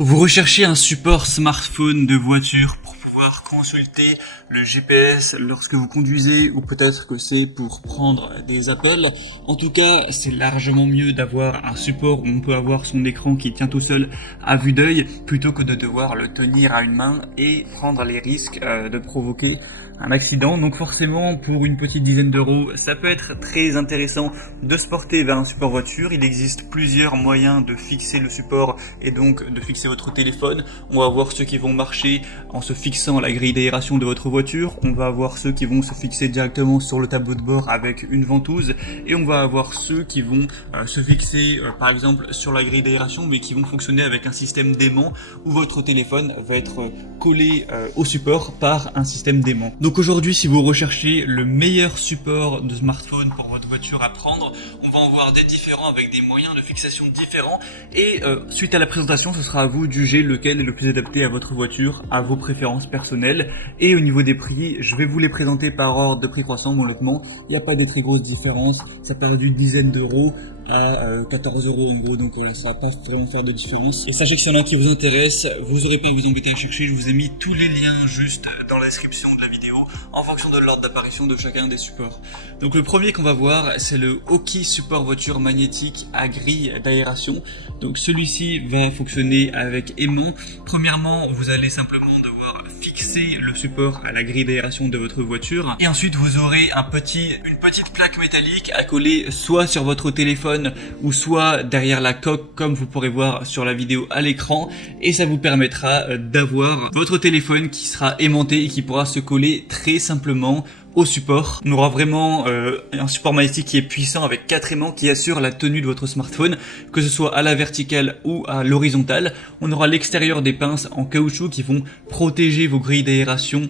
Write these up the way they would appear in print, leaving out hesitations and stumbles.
Vous recherchez un support smartphone de voiture pour pouvoir consulter le GPS lorsque vous conduisez, ou peut-être que c'est pour prendre des appels. En tout cas, c'est largement mieux d'avoir un support où on peut avoir son écran qui tient tout seul à vue d'œil plutôt que de devoir le tenir à une main et prendre les risques de provoquer un accident. Donc forcément, pour une petite dizaine d'euros, ça peut être très intéressant de se porter vers un support voiture. Il existe plusieurs moyens de fixer le support et donc de fixer votre téléphone. On va avoir ceux qui vont marcher en se fixant à la grille d'aération de votre voiture. On va avoir ceux qui vont se fixer directement sur le tableau de bord avec une ventouse. Et on va avoir ceux qui vont se fixer par exemple sur la grille d'aération, mais qui vont fonctionner avec un système d'aimant où votre téléphone va être collé au support par un système d'aimant. Donc aujourd'hui, si vous recherchez le meilleur support de smartphone pour votre voiture à prendre, on va en voir des différents avec des moyens de fixation différents, et suite à la présentation, ce sera à vous de juger lequel est le plus adapté à votre voiture, à vos préférences personnelles. Et au niveau des prix, je vais vous les présenter par ordre de prix croissant, mais honnêtement, il n'y a pas des très grosses différences, ça part d'une dizaine d'euros à 14 euros en gros, donc voilà, ça va pas vraiment faire de différence. Et sachez que s'il y en a un qui vous intéresse, vous n'aurez pas à vous embêter à chercher, je vous ai mis tous les liens juste dans la description de la vidéo en fonction de l'ordre d'apparition de chacun des supports. Donc le premier qu'on va voir, c'est le Oki support voiture magnétique à grille d'aération. Donc celui-ci va fonctionner avec aimant. Premièrement, vous allez simplement devoir fixer le support à la grille d'aération de votre voiture, et ensuite vous aurez une petite plaque métallique à coller soit sur votre téléphone ou soit derrière la coque, comme vous pourrez voir sur la vidéo à l'écran, et ça vous permettra d'avoir votre téléphone qui sera aimanté et qui pourra se coller très simplement au support. On aura vraiment un support magnétique qui est puissant avec 4 aimants qui assurent la tenue de votre smartphone, que ce soit à la verticale ou à l'horizontale. On aura l'extérieur des pinces en caoutchouc qui vont protéger vos grilles d'aération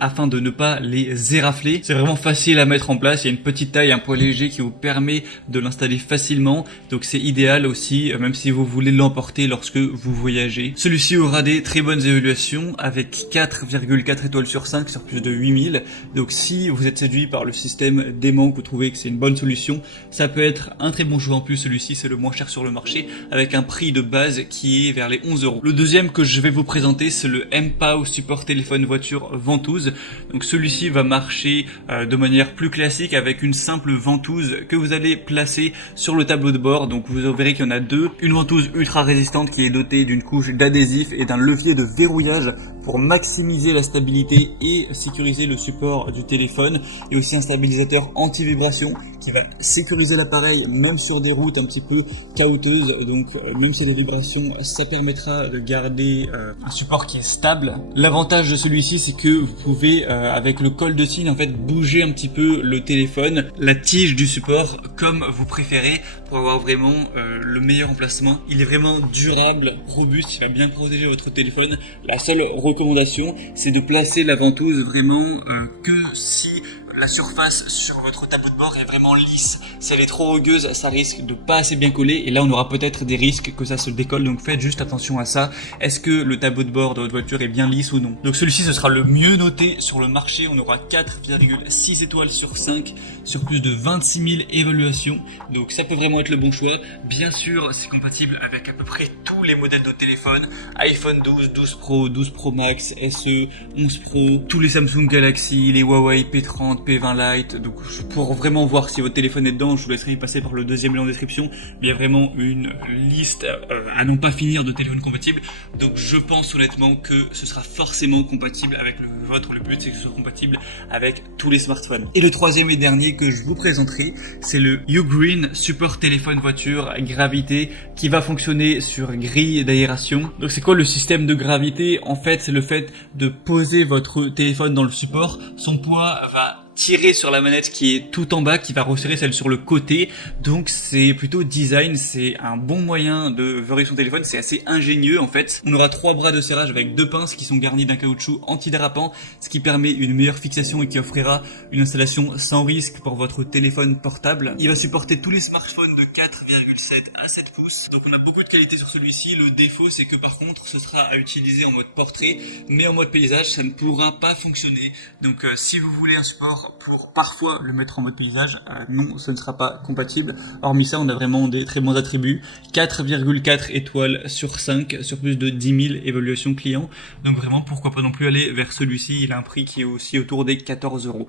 afin de ne pas les érafler. C'est vraiment facile à mettre en place, il y a une petite taille, un poids léger qui vous permet de l'installer facilement, donc c'est idéal aussi même si vous voulez l'emporter lorsque vous voyagez. Celui-ci aura des très bonnes évaluations avec 4,4 étoiles sur 5 sur plus de 8000, donc si vous êtes séduit par le système d'aimant, que vous trouvez que c'est une bonne solution, ça peut être un très bon choix. En plus, celui-ci c'est le moins cher sur le marché avec un prix de base qui est vers les 11 euros. Le deuxième que je vais vous présenter, c'est le mPOW support téléphone voiture ventouse. Donc celui-ci va marcher de manière plus classique avec une simple ventouse que vous allez placer sur le tableau de bord. Donc vous verrez qu'il y en a deux. Une ventouse ultra résistante qui est dotée d'une couche d'adhésif et d'un levier de verrouillage pour maximiser la stabilité et sécuriser le support du téléphone, et aussi un stabilisateur anti-vibration qui va sécuriser l'appareil même sur des routes un petit peu caouteuses. Donc même s'il y a des vibrations, ça permettra de garder un support qui est stable. L'avantage de celui-ci, c'est que vous pouvez avec le col de cygne en fait bouger un petit peu le téléphone, la tige du support comme vous préférez, pour avoir vraiment le meilleur emplacement. Il est vraiment durable, robuste, il va bien protéger votre téléphone. La seule recommandation, c'est de placer la ventouse vraiment que si la surface sur votre tableau de bord est vraiment lisse. Si elle est trop rugueuse, ça risque de pas assez bien coller, et là on aura peut-être des risques que ça se décolle, donc faites juste attention à ça. Est-ce que le tableau de bord de votre voiture est bien lisse ou non? Donc celui-ci, ce sera le mieux noté sur le marché. On aura 4,6 étoiles sur 5 sur plus de 26 000 évaluations, donc ça peut vraiment être le bon choix. Bien sûr, c'est compatible avec à peu près tous les modèles de téléphone: iPhone 12, 12 Pro, 12 Pro Max, SE, 11 Pro, tous les Samsung Galaxy, les Huawei P30, P20 Lite. Donc pour vraiment voir si votre téléphone est dedans, je vous laisserai passer par le deuxième lien en description, mais il y a vraiment une liste à non pas finir de téléphones compatibles. Donc je pense honnêtement que ce sera forcément compatible avec le vôtre. Le but, c'est que ce soit compatible avec tous les smartphones. Et le troisième et dernier que je vous présenterai, c'est le Ugreen support téléphone voiture gravité qui va fonctionner sur grille d'aération. Donc c'est quoi le système de gravité? En fait, c'est le fait de poser votre téléphone dans le support, son poids va tirer sur la manette qui est tout en bas, qui va resserrer celle sur le côté. Donc c'est plutôt design, c'est un bon moyen de verrouiller son téléphone, c'est assez ingénieux en fait. On aura 3 bras de serrage avec 2 pinces qui sont garnis d'un caoutchouc antidérapant, ce qui permet une meilleure fixation et qui offrira une installation sans risque pour votre téléphone portable. Il va supporter tous les smartphones de 4,7 à 7 pouces. Donc on a beaucoup de qualité sur celui-ci. Le défaut, c'est que par contre ce sera à utiliser en mode portrait, mais en mode paysage ça ne pourra pas fonctionner. Donc si vous voulez un support Alors pour parfois le mettre en mode paysage, non, ce ne sera pas compatible. Hormis ça, on a vraiment des très bons attributs. 4,4 étoiles sur 5 sur plus de 10 000 évaluations clients. Donc vraiment, pourquoi pas non plus aller vers celui-ci. Il a un prix qui est aussi autour des 14 €.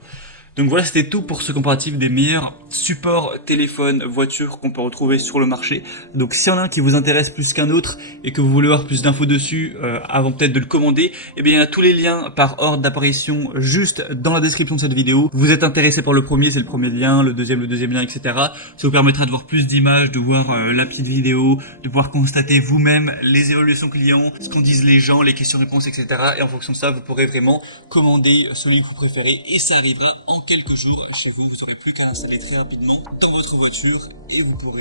Donc voilà, c'était tout pour ce comparatif des meilleurs supports téléphone, voiture qu'on peut retrouver sur le marché. Donc s'il y en a un qui vous intéresse plus qu'un autre et que vous voulez avoir plus d'infos dessus avant peut-être de le commander, eh bien il y a tous les liens par ordre d'apparition juste dans la description de cette vidéo. Vous êtes intéressé par le premier, c'est le premier lien, le deuxième lien, etc. Ça vous permettra de voir plus d'images, de voir la petite vidéo, de pouvoir constater vous-même les évaluations clients, ce qu'en disent les gens, les questions-réponses, etc. Et en fonction de ça, vous pourrez vraiment commander celui que vous préférez et ça arrivera en quelques jours chez vous. Vous n'aurez plus qu'à l'installer très rapidement dans votre voiture et vous pourrez